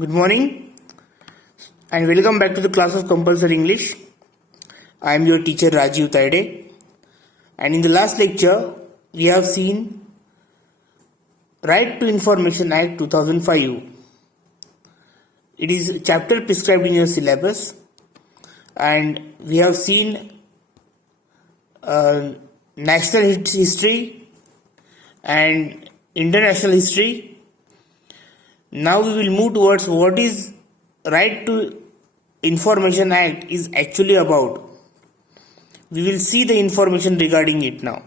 Good morning and welcome back to the class of compulsory English. I am your teacher Rajiv Taide, and in the last lecture we have seen Right to Information Act 2005. It is a chapter prescribed in your syllabus, and we have seen national history and international history. Now we will move towards what is Right to Information Act is actually about. We will see the information regarding it now.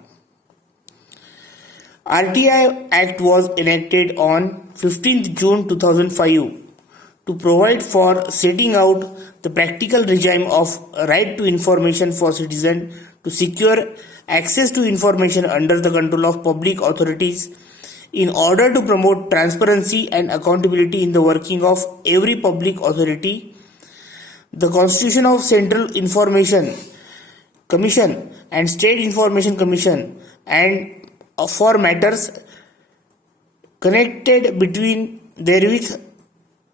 RTI Act was enacted on 15th June 2005 to provide for setting out the practical regime of right to information for citizens to secure access to information under the control of public authorities in order to promote transparency and accountability in the working of every public authority. The Constitution of Central Information Commission and State Information Commission, and for matters connected between therewith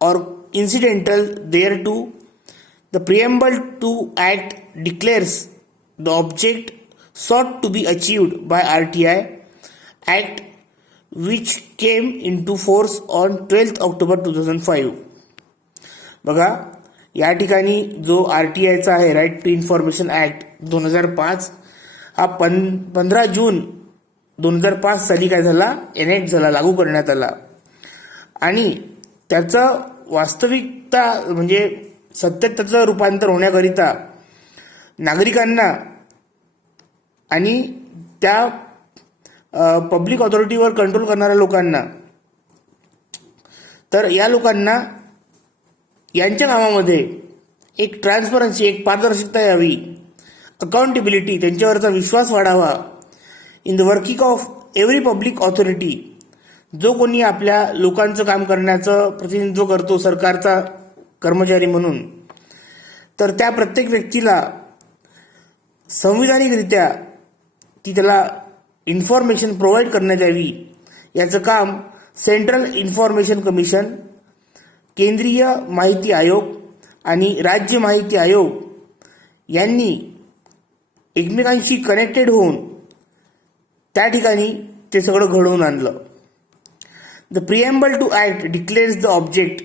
or incidental thereto. The preamble to Act declares the object sought to be achieved by RTI Act, which came into force on 12th October 2005. बघा, या ठिकाणी जो RTIचा आहे, right to information act 2005, हा 15 जून 2005 साली काय झाला, enact झाला, लागू करण्यात आला. आणि त्याचं वास्तविकता म्हणजे सत्यात त्याचं रूपांतर होण्याकरिता नागरिकांना आणि त्या पब्लिक ऑथॉरिटीवर कंट्रोल करणाऱ्या लोकांना, तर या लोकांना यांच्या कामामध्ये एक ट्रान्सपरन्सी, एक पारदर्शकता यावी, अकाउंटेबिलिटी, त्यांच्यावरचा विश्वास वाढावा in the working of every public authority. जो कोणी आपल्या लोकांचं काम करण्याचं प्रतिनिधित्व करतो सरकारचा कर्मचारी म्हणून, तर त्या प्रत्येक व्यक्तीला संविधानिकरित्या त्याला इन्फॉर्मेशन प्रोव्हाइड करण्यात यावी, याचं काम सेंट्रल इन्फॉर्मेशन कमिशन, केंद्रीय माहिती आयोग आणि राज्य माहिती आयोग यांनी एकमेकांशी कनेक्टेड होऊन त्या ठिकाणी ते सगळं घडवून आणलं. The preamble to act declares the object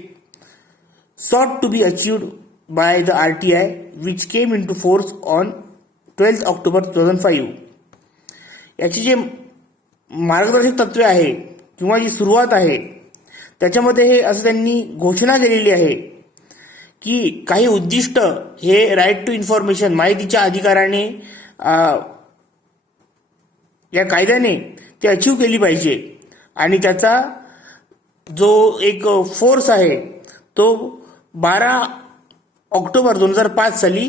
sought to be achieved by the RTI, which came into force on 12th October 2005. याची जे मार्गदर्शक तत्वे आहे किंवा जी सुरुवात आहे त्याच्यामध्ये हे असं त्यांनी घोषणा केलेली आहे की काही उद्दिष्ट हे राईट टू इन्फॉर्मेशन, माहितीच्या अधिकाराने या कायद्याने ते अचीव केली पाहिजे. आणि त्याचा जो एक फोर्स आहे तो 12 ऑक्टोबर 2005 साली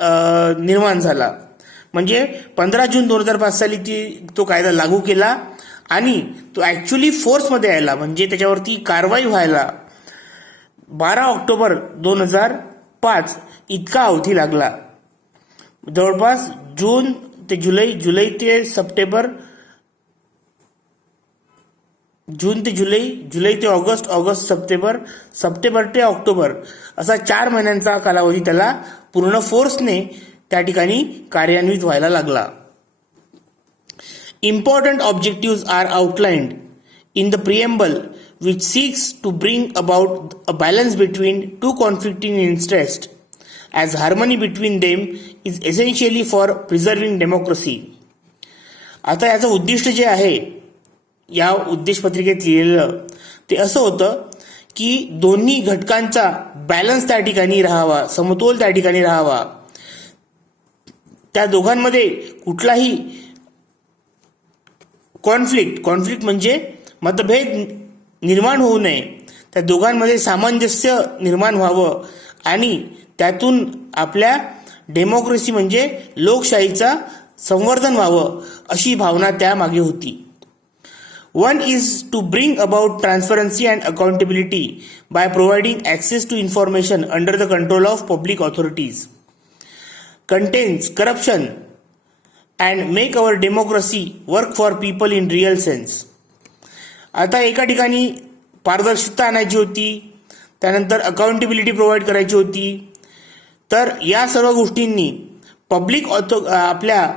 निर्माण झाला. म्हणजे 15 जून 2005 साली तो कायदा लागू केला आणि तो ऍक्च्युली फोर्समध्ये यायला, म्हणजे त्याच्यावरती कारवाई व्हायला 12 ऑक्टोबर 2005 इतका अवधी लागला. जवळपास जून ते जुलै, जुलै ते सप्टेंबर, जून ते जुलै, जुलै ते ऑगस्ट, ऑगस्ट सप्टेंबर, सप्टेंबर ते ऑक्टोबर असा 4 महिन्यांचा कालावधी त्याला पूर्ण फोर्सने त्या ठिकाणी कार्यान्वित व्हायला लागला. Important objective are outlined in the preamble which seeks to bring about a balance between two conflicting interest as harmony between them is essentially for preserving democracy. आता याचं उद्दिष्ट जे आहे या उद्देशपत्रिकेत लिहिलेलं ते असं होतं की दोन्ही घटकांचा बॅलन्स त्या ठिकाणी राहावा, समतोल त्या ठिकाणी राहावा, त्या दोघांमध्ये कुठलाही कॉन्फ्लिक्ट म्हणजे मतभेद निर्माण होऊ नये, त्या दोघांमध्ये सामंजस्य निर्माण व्हावं आणि त्यातून आपल्या डेमोक्रेसी म्हणजे लोकशाहीचा संवर्धन व्हावं अशी भावना त्या मागे होती. One is to bring about transparency and accountability by providing access to information under the control of public authorities, contains corruption and make our democracy work for people in real sense. आता एका ठिकाणी पारदर्शकता आणायची होती, त्यानंतर accountability provide करायची होती. तर या सर्व गोष्टींनी पब्लिक आपल्या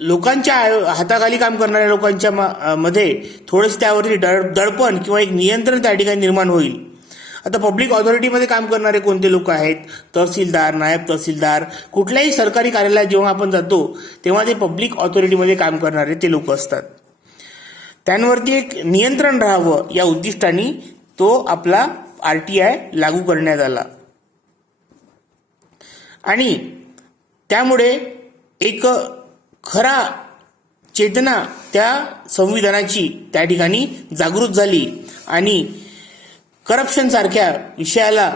लोकांच्या हाताखाली काम करणाऱ्या लोकांच्या मध्ये थोडेसे त्यावरती दडपण किंवा एक नियंत्रण त्या ठिकाणी निर्माण होईल. आता पब्लिक ऑथॉरिटीमध्ये काम करणारे कोणते लोक आहेत? तहसीलदार, नायब तहसीलदार. कुठल्याही सरकारी कार्यालयात जेव्हा आपण जातो तेव्हा ते पब्लिक ऑथॉरिटीमध्ये काम करणारे ते लोक असतात. त्यांवरती एक नियंत्रण राहावं या उद्दिष्टाने तो आपला RTI लागू करण्यात आला. आणि त्यामुळे एक खरा चेतना त्या संविधानाची त्या ठिकाणी जागृत झाली आणि करप्शन सारख्या विषयाला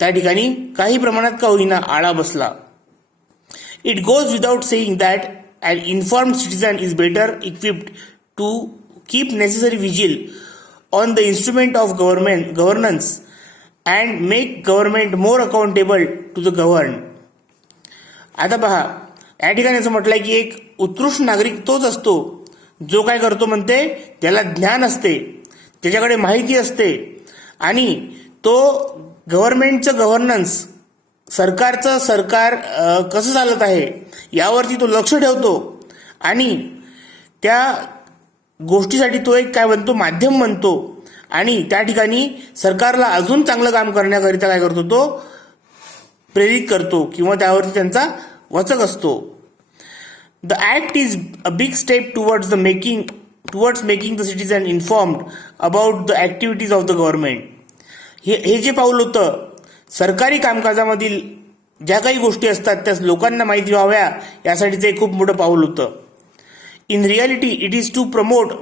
त्या ठिकाणी काही प्रमाणात का होईना आळा बसला. It goes without saying that an informed citizen is better equipped to keep necessary vigil on the instrument of governance and make government more accountable to the governed. आता पहा, या ठिकाणी असं म्हटलंय की एक उत्कृष्ट नागरिक तोच असतो जो काय करतो म्हणते त्याला ज्ञान असते, त्याच्याकडे माहिती असते आणि तो गव्हर्नमेंटचं गव्हर्नन्स, सरकारचं सरकार कसं चालत आहे यावरती तो लक्ष ठेवतो आणि त्या गोष्टीसाठी तो एक काय म्हणतो माध्यम बनतो आणि त्या ठिकाणी सरकारला अजून चांगलं काम करण्याकरिता काय करतो तो प्रेरित करतो किंवा त्यावरती त्यांचा वचक असतो. The act is a big step towards making the citizen informed about the activities of the government. हे जे पाऊल होतं सरकारी कामकाजामधील ज्या काही गोष्टी असतात त्या लोकांना माहिती व्हाव्या यासाठीचं एक खूप मोठं पाऊल होतं. In reality it is to promote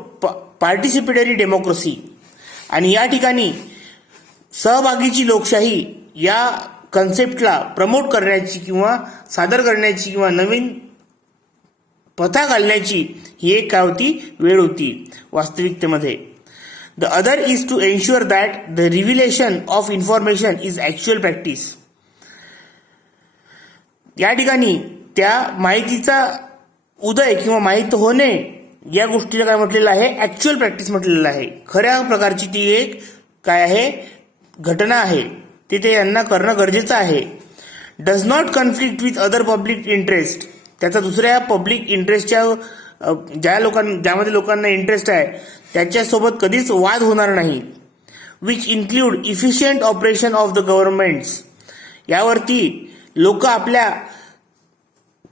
participatory democracy. आणि या ठिकाणी सहभागीची लोकशाही या कन्सेप्टला प्रमोट करण्याची किंवा सादर करण्याची किंवा नवीन पथा घालण्याची ही एक काय होती वेळ होती वास्तविकतेमध्ये. The other is to ensure that the revelation of information is actual practice. या ठिकाणी त्या माहितीचा उदय किंवा माहित होणे या गोष्टीला काय म्हटलेलं आहे ॲक्च्युअल प्रॅक्टिस म्हटलेलं आहे. खऱ्या प्रकारची ती एक काय आहे घटना आहे, ते यांना करणं गरजेचं आहे. Does not conflict with other public interest. त्याचा दुसऱ्या पब्लिक इंटरेस्टच्या ज्यामध्ये लोकांना इंटरेस्ट आहे त्याच्यासोबत कधीच वाद होणार नाही. Which include efficient operation of the governments. यावरती लोक आपल्या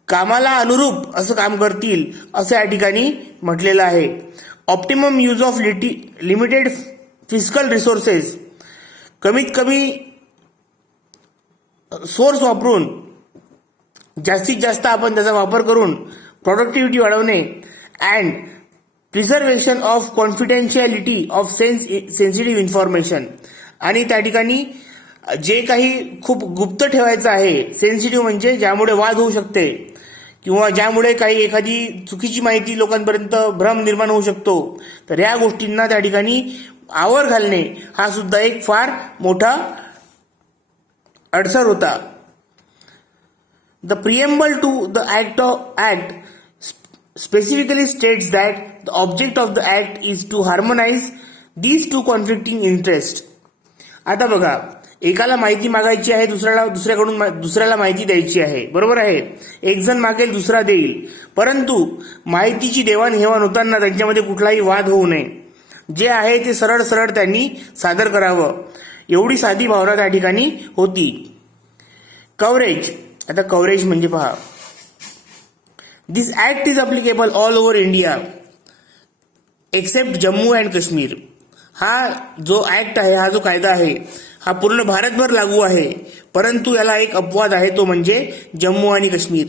कामाला अनुरूप असं काम करतील असं या ठिकाणी म्हटलेलं आहे. Optimum use of limited fiscal resources. कमीत कमी सोर्स वापरून जास्तीत जास्त आपण त्याचा वापर करून प्रोडक्टिव्हिटी वाढवणे and preservation of confidentiality of sensitive information. आणि त्या ठिकाणी जे काही खूप गुप्त ठेवायचं आहे, सेन्सिटिव्ह म्हणजे ज्यामुळे वाद होऊ शकते किंवा ज्यामुळे काही एखादी चुकीची माहिती लोकांपर्यंत भ्रम निर्माण होऊ शकतो, तर या गोष्टींना त्या ठिकाणी आवर घालणे हा सुद्धा एक फार मोठा अडसर होता. The preamble to the act specifically states that the object of the act is to harmonize these two conflicting interests. आता बघा, एकाला माहिती मागायची आहे, दुसऱ्याला माहिती द्यायची आहे, बरोबर आहे. एक जण मागेल दुसरा देईल, परंतु माहितीची देवाणघेवाण होताना त्यांच्यामध्ये कुठलाही वाद होऊ नये. जे आहे ते सरळ सरळ त्यांनी सादर करावं एवढी साधी भावना त्या ठिकाणी होती. कव्हरेज. आता कव्हरेज म्हणजे पहा, this act is applicable all over India except Jammu and Kashmir. हा जो ऍक्ट आहे, हा जो कायदा आहे, हा पूर्ण भारतभर लागू आहे, परंतु याला एक अपवाद आहे, तो म्हणजे जम्मू आणि Kashmir.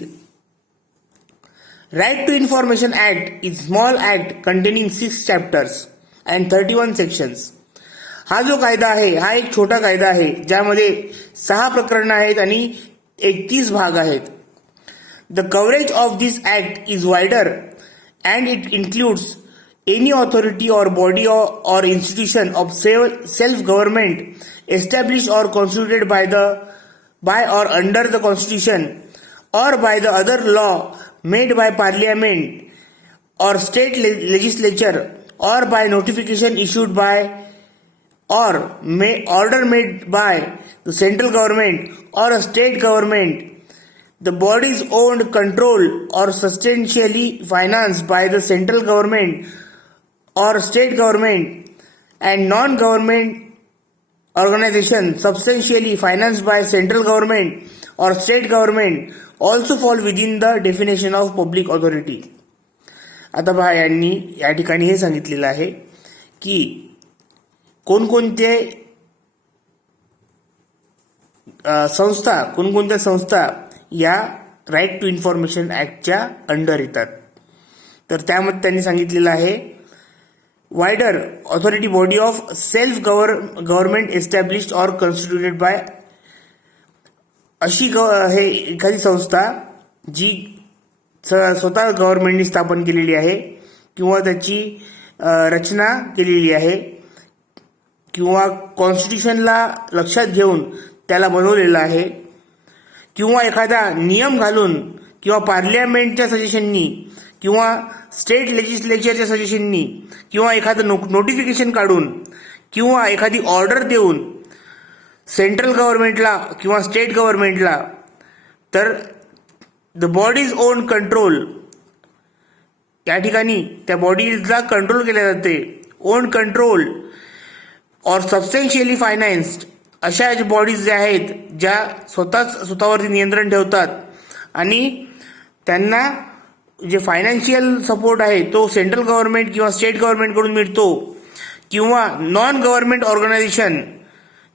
Right to information act is small act containing 6 chapters and 31 sections. हा जो कायदा आहे हा एक छोटा कायदा आहे ज्यामध्ये 6 प्रकरणं आहेत आणि 31 भाग आहेत. The coverage of this act is wider and it includes any authority or body or institution of self-government established or constituted by or under the Constitution or by the other law made by Parliament or state legislature or by notification issued by or order made by the central government or a state government, the bodies owned, controlled, or substantially financed by the central government or state government, and non-government organizations substantially financed by central government or state government also fall within the definition of public authority. आता पहा, यांनी या ठिकाणी हे सांगितलेलं आहे की कोणकोणत्या संस्था या राईट टू इन्फॉर्मेशन ऍक्टच्या अंडर येतात. तर त्यामध्ये त्यांनी सांगितलेलं आहे wider authority body of self government established or constituted by, अशी हे एखादी संस्था जी स्वतः गव्हर्नमेंटने स्थापन केलेली आहे किंवा त्याची रचना केलेली आहे किंवा कॉन्स्टिट्यूशनला लक्षात घेऊन त्याला बनवलेलं आहे किंवा एखादा नियम घालून किंवा पार्लियामेंटच्या सजेशननी किंवा स्टेट लेजिस्लेचरच्या सजेशननी किंवा एखादं नोटिफिकेशन काढून किंवा एखादी ऑर्डर देऊन सेंट्रल गव्हर्नमेंटला किंवा स्टेट गव्हर्नमेंटला, तर द बॉडीज ओन कंट्रोल, या ठिकाणी त्या बॉडीजला कंट्रोल केले जाते. ओन कंट्रोल और सबस्टॅन्शियली फायनान्स्ड, अशा बॉडीज ज्या आहेत ज्या स्वतःवरती नियंत्रण ठेवतात आणि त्यांना जे फायनान्शियल सपोर्ट आहे तो सेंट्रल गव्हर्नमेंट किंवा स्टेट गव्हर्नमेंटकडून मिळतो, किंवा नॉन गव्हर्नमेंट ऑर्गनायझेशन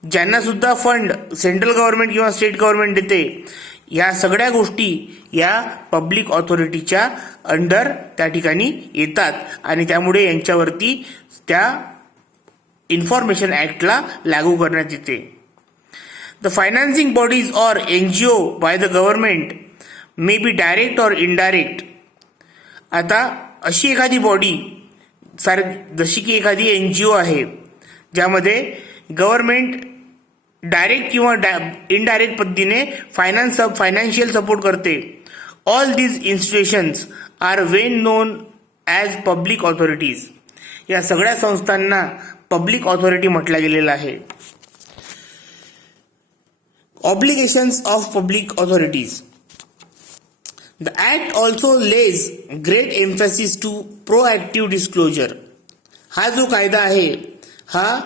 ज्यांना सुद्धा फंड सेंट्रल गव्हर्नमेंट किंवा स्टेट गव्हर्नमेंट देते, या सगळ्या गोष्टी या पब्लिक ऑथॉरिटीच्या अंडर त्या ठिकाणी येतात आणि त्यामुळे यांच्यावरती त्या इन्फॉर्मेशन ऍक्टला लागू करण्यात येते. The financing bodies or NGO by the government may be direct or indirect. आता अशी एखादी बॉडी जशी की एखादी एनजीओ आहे ज्यामध्ये गव्हर्नमेंट डायरेक्ट किंवा इनडायरेक्ट पद्धतीने फायनान्शियल सपोर्ट करते, all these institutions are well known as public authorities. या सगळ्या संस्थांना पब्लिक ऑथॉरिटी म्हटलं गेलेलं आहे. Obligations of public authorities. The Act also lays great emphasis to proactive disclosure. हा जो कायदा आहे हा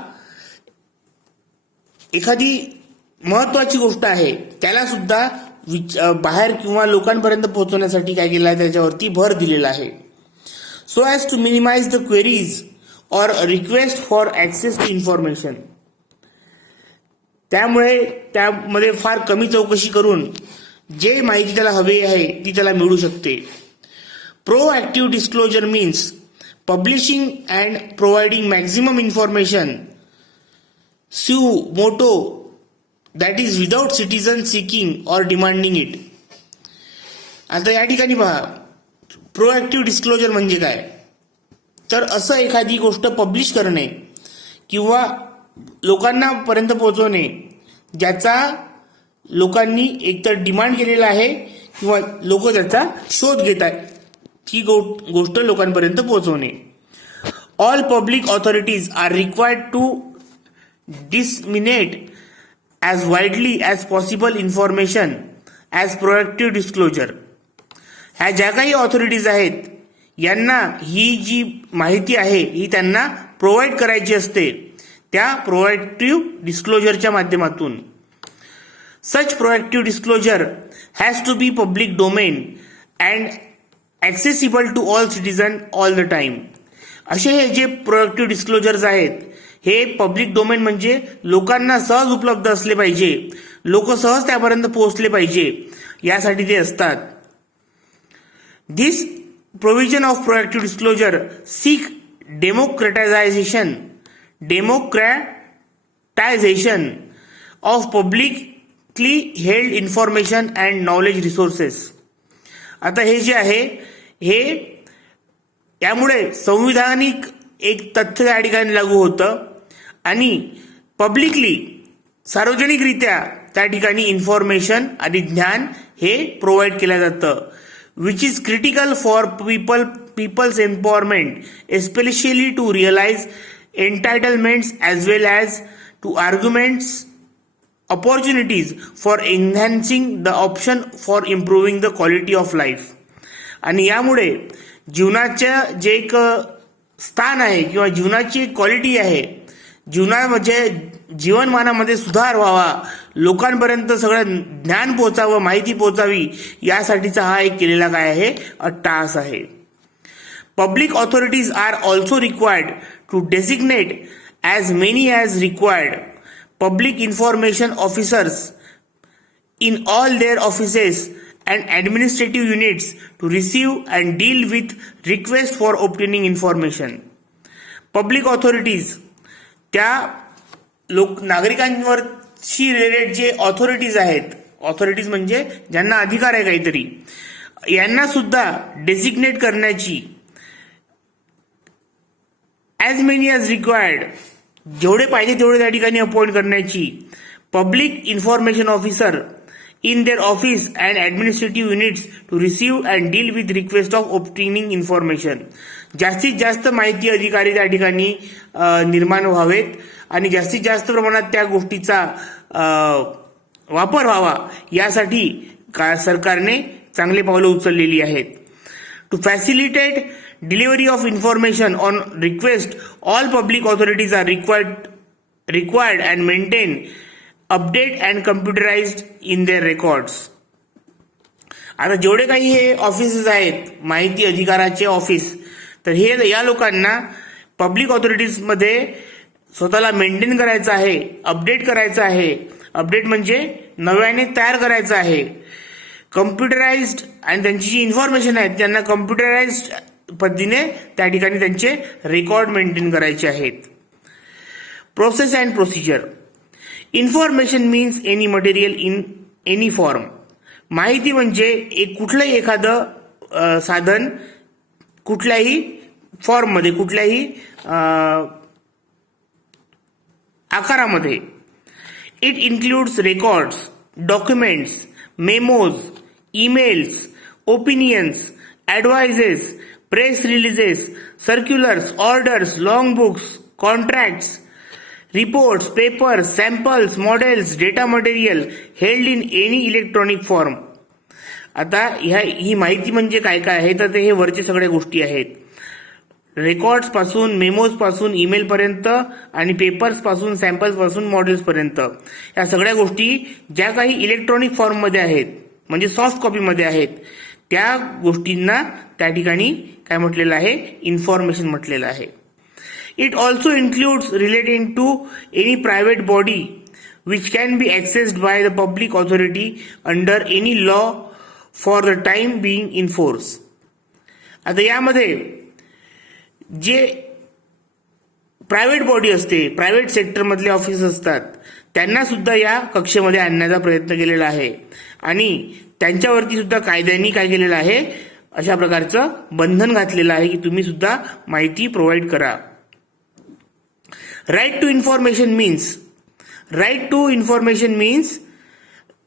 एखादी महत्वाची गोष्ट आहे त्याला सुद्धा बाहेर किंवा लोकांपर्यंत पोहोचवण्यासाठी काय केलं आहे त्याच्यावरती भर दिलेला आहे. So as to minimise the queries or request for access to information. त्यामुळे त्यामध्ये फार कमी चौकशी करून जे माहिती त्याला हवी आहे ती त्याला मिळू शकते. Proactive disclosure means publishing and providing maximum information suo motu that is without citizen seeking or demanding it. आता या ठिकाणी पहा, प्रोएक्टिव्ह डिस्क्लोजर म्हणजे काय, तर असं एखादी गोष्ट पब्लिश करणे किंवा लोकांना पर्यंत पोहोचवणे ज्याचा लोकांनी एकतर डिमांड केलेला आहे किंवा लोक त्याचा शोध घेत आहेत, ही गोष्ट लोकांपर्यंत पोहोचवणे. All public authorities are required to disseminate as widely as possible information as proactive disclosure. ह्या ज्या काही ऑथॉरिटीज आहेत यांना ही जी माहिती आहे ही त्यांना प्रोव्हाइड करायची असते त्या प्रोएक्टिव्ह डिस्क्लोजरच्या माध्यमातून. Such proactive disclosure has to be public domain and accessible to all citizens all the time. असे हे जे प्रोएक्टिव्ह डिस्क्लोजर्स आहेत हे पब्लिक डोमेन म्हणजे लोकांना सहज उपलब्ध असले पाहिजे, लोक सहज त्यापर्यंत पोहोचले पाहिजे यासाठी ते असतात. This provision of proactive disclosure seek democratisation of public held information and knowledge resources. आता हे जे आहे हे यामुळे संविधानिक एक तथ्य या ठिकाणी लागू होतं आणि पब्लिकली सार्वजनिकरित्या त्या ठिकाणी इन्फॉर्मेशन आणि ज्ञान हे प्रोव्हाइड केलं जातं, which is critical for people's empowerment, especially to realise entitlements as well as to arguments opportunities for enhancing the option for improving the quality of life. आणि यामुळे जीवनाचं जे एक स्थान आहे किंवा जीवनाची एक क्वालिटी आहे, जीवनामध्ये जीवनमानामध्ये सुधार व्हावा, लोकांपर्यंत सगळं ज्ञान पोहोचावं, माहिती पोहोचावी, यासाठीचा हा एक केलेला काय आहे, अट्टाहास आहे. Public authorities are also required to designate as many as required public information officers in all their offices and administrative units to receive and deal with requests for obtaining information. Public authorities त्या नागरिकांवरशी related जे authorities आहेत, authorities म्हणजे ज्यांना अधिकार आहे काहीतरी, यांना सुद्धा डेसिग्नेट करण्याची, ॲज मेनी ॲज रिक्वायर्ड, जेवढे पाहिजे तेवढे त्या ठिकाणी अपॉइंट करण्याची, public information officer in their office and administrative units to receive and deal with request of obtaining information. जास्तीत जास्त माहिती अधिकारी त्या ठिकाणी निर्माण व्हावेत आणि जास्तीत जास्त प्रमाणात त्या गोष्टीचा वापर व्हावा, यासाठी सरकारने चांगले पावलं उचललेली आहेत. To facilitate delivery of information on request, all public authorities are required and maintain update and computerised in their records. आता जेवढे काही हे ऑफिसेस आहेत, माहिती अधिकाराचे ऑफिस, तर हे या लोकांना पब्लिक ऑथॉरिटीजमध्ये स्वतःला मेंटेन करायचं आहे, अपडेट करायचं आहे. अपडेट म्हणजे नव्याने तयार करायचं आहे. कम्प्युटराइज्ड आणि त्यांची जी इन्फॉर्मेशन आहे त्यांना कम्प्युटराइज्ड पद्धतीने त्या ठिकाणी त्यांचे रेकॉर्ड मेंटेन करायचे आहेत. Process and procedure. Information means any material in any form. माहिती म्हणजे कुठलंही एखादं साधन कुठल्याही फॉर्ममध्ये, कुठल्याही आकारामध्ये. It includes records, documents, memos, emails, opinions, advices, press releases, circulars, orders, log books, contracts, reports, papers, samples, models, data material held in any electronic form. आता ही माहिती म्हणजे काय काय आहे, तर ते हे वरचे सगळ्या गोष्टी आहेत. रेकॉर्ड्स पासून, मेमोज पासून, ईमेल पर्यंत आणि पेपर्स पासून, सॅम्पल्स पासून, मॉडेल्स पर्यंत, या सगळ्या गोष्टी ज्या काही इलेक्ट्रॉनिक फॉर्म मध्ये आहेत, म्हणजे सॉफ्ट कॉपी मध्ये आहेत, त्या गोष्टींना त्या ठिकाणी काय म्हटलेलं आहे, इन्फॉर्मेशन म्हटलेलं आहे. It also includes relating to any private body which can be accessed by the public authority under any law for the time being in force. आता यामध्ये जे प्रायव्हेट बॉडी असते, प्रायव्हेट सेक्टर मधले ऑफिस असतात, त्यांना सुद्धा या कक्षेमध्ये आणण्याचा प्रयत्न केलेला आहे आणि त्यांच्यावरती सुद्धा कायद्यांनी काय केलेलं आहे, अशा प्रकारचं बंधन घातलेलं आहे की तुम्ही सुद्धा माहिती प्रोव्हाइड करा. Right to information means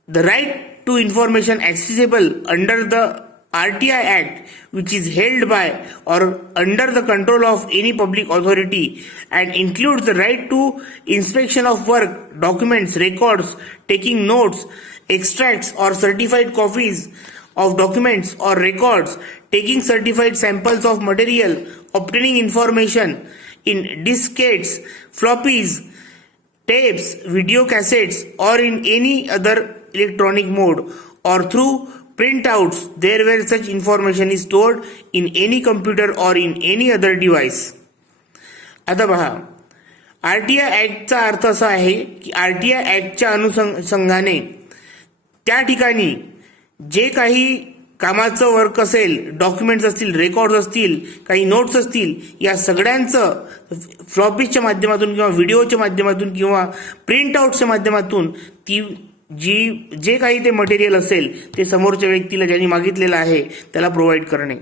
the right to information accessible under the RTI Act, which is held by or under the control of any public authority and includes the right to inspection of work, documents, records, taking notes, extracts or certified copies of documents or records, taking certified samples of material, obtaining information in diskettes, floppies, tapes, video cassettes, or in any other electronic mode or through printouts there where such information is stored in any computer or in any other device. आता पहा, RTI ऍक्टचा अर्थ असा आहे की RTI ऍक्टच्या अनुषंगाने त्या ठिकाणी जे काही कामाचं वर्क असेल, डॉक्युमेंट्स असतील, रेकॉर्ड्स असतील, काही नोट्स असतील, या सगळ्यांचं फ्लॉपीजच्या माध्यमातून किंवा व्हिडिओच्या माध्यमातून किंवा प्रिंट आउटच्या माध्यमातून जे काही ते मटेरियल असेल ते समोरच्या व्यक्तीला ज्यांनी मागितलेलं आहे त्याला प्रोव्हाइड करणे.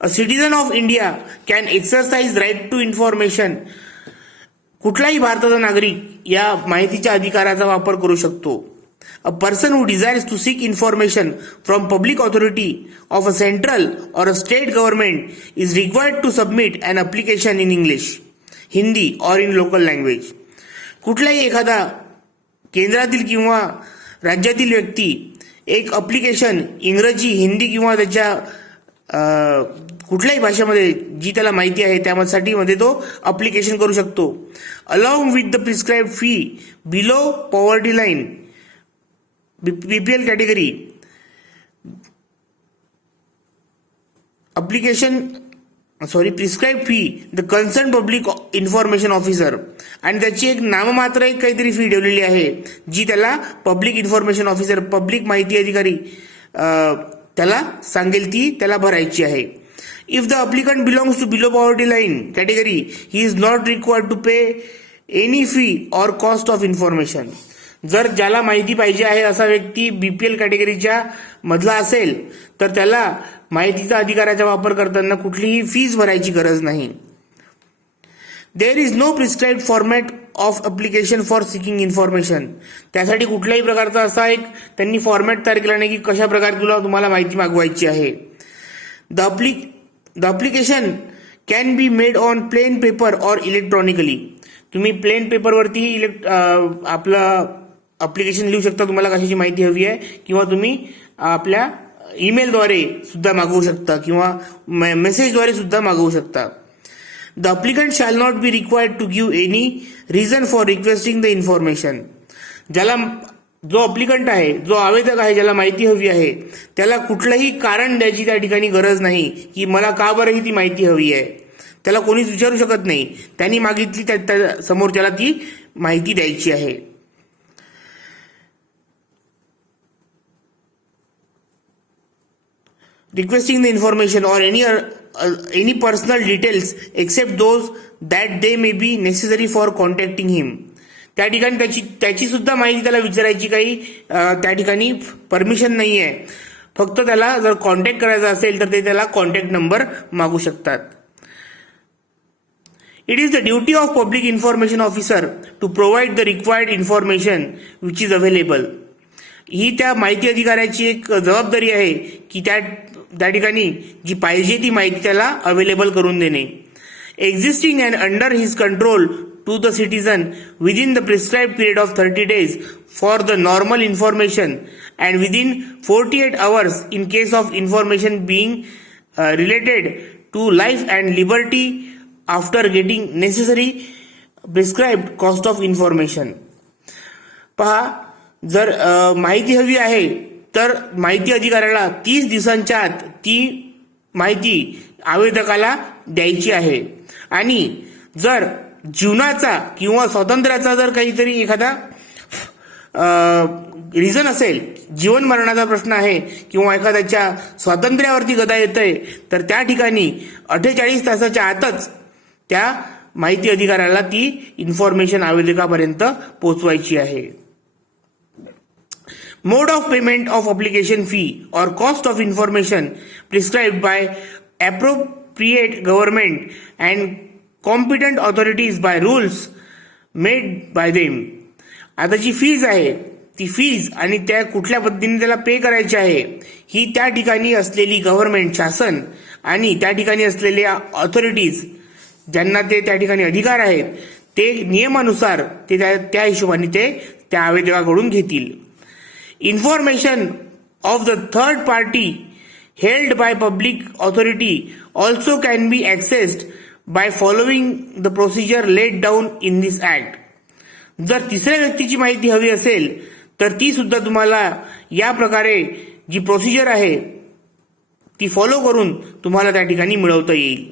A citizen of India can exercise right to information. कुठलाही भारताचा नागरिक या माहितीच्या अधिकाराचा वापर करू शकतो. A person who desires to seek information from public authority of a central or a state government is required to submit an application in English. Hindi और इन लोकल लँग्वेज. कुठलाही एखादा केंद्रातील किंवा राज्यातील व्यक्ती एक अप्लिकेशन इंग्रजी, हिंदी किंवा त्याच्या कुठल्याही भाषेमध्ये जी त्याला माहिती आहे त्यासाठी तो अप्लिकेशन करू शकतो. Along with the prescribe fee below poverty line BPL category prescribe fee the concern public information officer, आणि त्याची एक नाममात्र एक काहीतरी फी ठेवलेली आहे जी त्याला पब्लिक इन्फॉर्मेशन ऑफिसर, पब्लिक माहिती अधिकारी त्याला सांगेल ती त्याला भरायची आहे. If the applicant belongs to below poverty line category he is not required to pay any fee or cost of information. जर ज्याला माहिती पाहिजे आहे असा व्यक्ती बीपीएल कॅटेगरीच्या मधला असेल तर त्याला माहितीचा अधिकाराचा वापर करताना कुठलीही फीस भरायची गरज नाही. There is no prescribed format of application for seeking information. त्यासाठी कुठल्याही प्रकारचा असा एक त्यांनी फॉर्मॅट तयार केला नाही की कशा प्रकारे तुम्हाला माहिती मागवायची आहे. The application can be made on plain paper or electronically. तुम्ही प्लेन पेपरवरती आपलं अप्लिकेशन लिहू शकता, तुम्हाला कशाची माहिती हवी आहे, किंवा तुम्ही आपल्या ईमेलद्वारे सुद्धा मागवू शकता किंवा मेसेजद्वारे सुद्धा मागवू शकता. The applicant shall not be required to give any reason for requesting the information. जो अप्लिकंट आहे, जो आवेदक आहे, ज्याला माहिती हवी आहे, त्याला कुठलंही कारण द्यायची त्या ठिकाणी गरज नाही की मला का बरं ही ती माहिती हवी आहे. त्याला कोणीच विचारू शकत नाही. त्यांनी मागितली त्या समोरच्याला ती माहिती द्यायची आहे. Requesting the information or any personal details except those that they may be necessary for contacting him. त्या ठिकाणी त्याची सुद्धा माहिती त्याला विचारायची काही त्या ठिकाणी परमिशन नाही आहे. फक्त त्याला जर कॉन्टॅक्ट करायचा असेल तर ते त्याला कॉन्टॅक्ट नंबर मागू शकतात. It is the duty of public information officer to provide the required information which is available. ही त्या माहिती अधिकाऱ्याची एक जबाबदारी आहे की त्या ठिकाणी जी पाहिजे ती माहिती त्याला अवेलेबल करून देणे. Existing and under his control to the citizen within the prescribed period of 30 days for the normal information and within 48 hours in case of information being related to life and liberty after getting necessary prescribed cost of information. पहा, जर माहिती हवी आहे तर माहिती अधिकाऱ्याला 30 दिवसांच्या आत ती माहिती आवेदकाला द्यायची आहे. आणि जर जीवनाचा किंवा स्वातंत्र्याचा जर काहीतरी एखादा रिझन असेल, जीवन मरणाचा प्रश्न आहे किंवा एखाद्याच्या स्वातंत्र्यावरती गदा येतंय, तर त्या ठिकाणी 48 तासाच्या आतच त्या माहिती अधिकाऱ्याला ती इन्फॉर्मेशन आवेदकापर्यंत पोहोचवायची आहे. Mode of payment of application fee or cost of information prescribed by appropriate government and competent authorities by rules made by them. आता जी फीज आहे ती फीज आणि त्या कुठल्या पद्धतीने त्याला पे करायची आहे ही त्या ठिकाणी असलेली गव्हर्नमेंट, शासन, आणि त्या ठिकाणी असलेल्या ऑथॉरिटीज ज्यांना ते त्या ठिकाणी अधिकार आहेत ते नियमानुसार ते त्या हिशोबाने ते त्या आवेदकाकडून घेतील. Information of the third party held by public authority also can be accessed by following the procedure laid down in this act. जर तिसऱ्या व्यक्तीची माहिती हवी असेल तर ती सुद्धा तुम्हाला या प्रकारे जी प्रोसिजर आहे ती फॉलो करून तुम्हाला त्या ठिकाणी मिळवता येईल.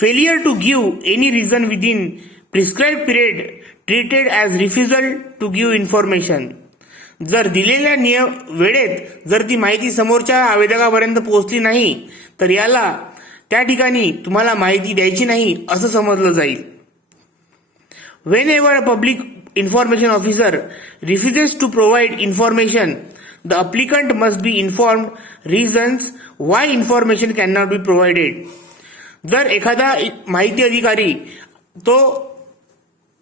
Failure to give any reason within prescribed period treated as refusal to give information. जर दिलेल्या वेळेत जर ती माहिती समोरच्या आवेदकापर्यंत पोहोचली नाही तर याला त्या ठिकाणी तुम्हाला माहिती द्यायची नाही असं समजलं जाईल. Whenever a public information officer refuses to provide information the applicant must be informed reasons why information can not be provided. जर एखादा माहिती अधिकारी तो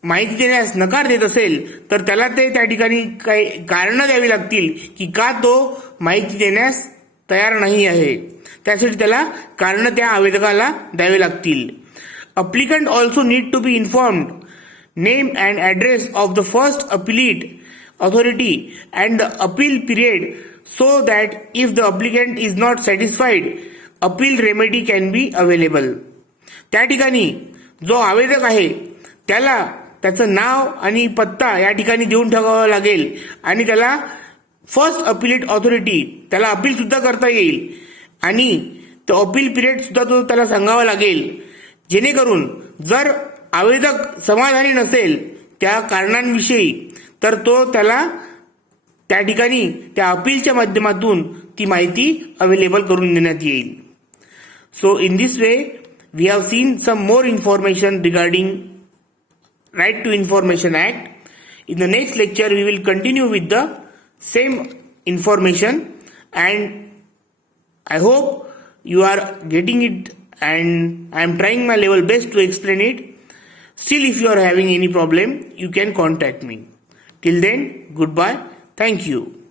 माहिती देण्यास नकार देत असेल तर त्याला ते त्या ठिकाणी काही कारणं द्यावी लागतील की का तो माहिती देण्यास तयार नाही आहे. त्यासाठी त्याला कारणं त्या आवेदकाला द्यावी लागतील. Applicant also need to be informed name and address of the first appellate authority and the appeal period so that if the applicant is not satisfied, appeal remedy can be available. त्या ठिकाणी जो आवेदक आहे त्याला त्याचं नाव आणि पत्ता या ठिकाणी देऊन ठेवावा लागेल आणि त्याला फर्स्ट अपीलेट ऑथॉरिटी त्याला अपील सुद्धा करता येईल आणि तो अपील पिरियड सुद्धा तो त्याला सांगावा लागेल, जेणेकरून जर आवेदक समाधानी नसेल त्या कारणांविषयी तर तो त्याला त्या ठिकाणी त्या अपीलच्या माध्यमातून ती माहिती अवेलेबल करून देण्यात येईल. So in this way we have seen some more information regarding right to information act. In the next lecture, we will continue with the same information, and I hope you are getting it, and I am trying my level best to explain it. Still, if you are having any problem, you can contact me. Till then, goodbye. Thank you.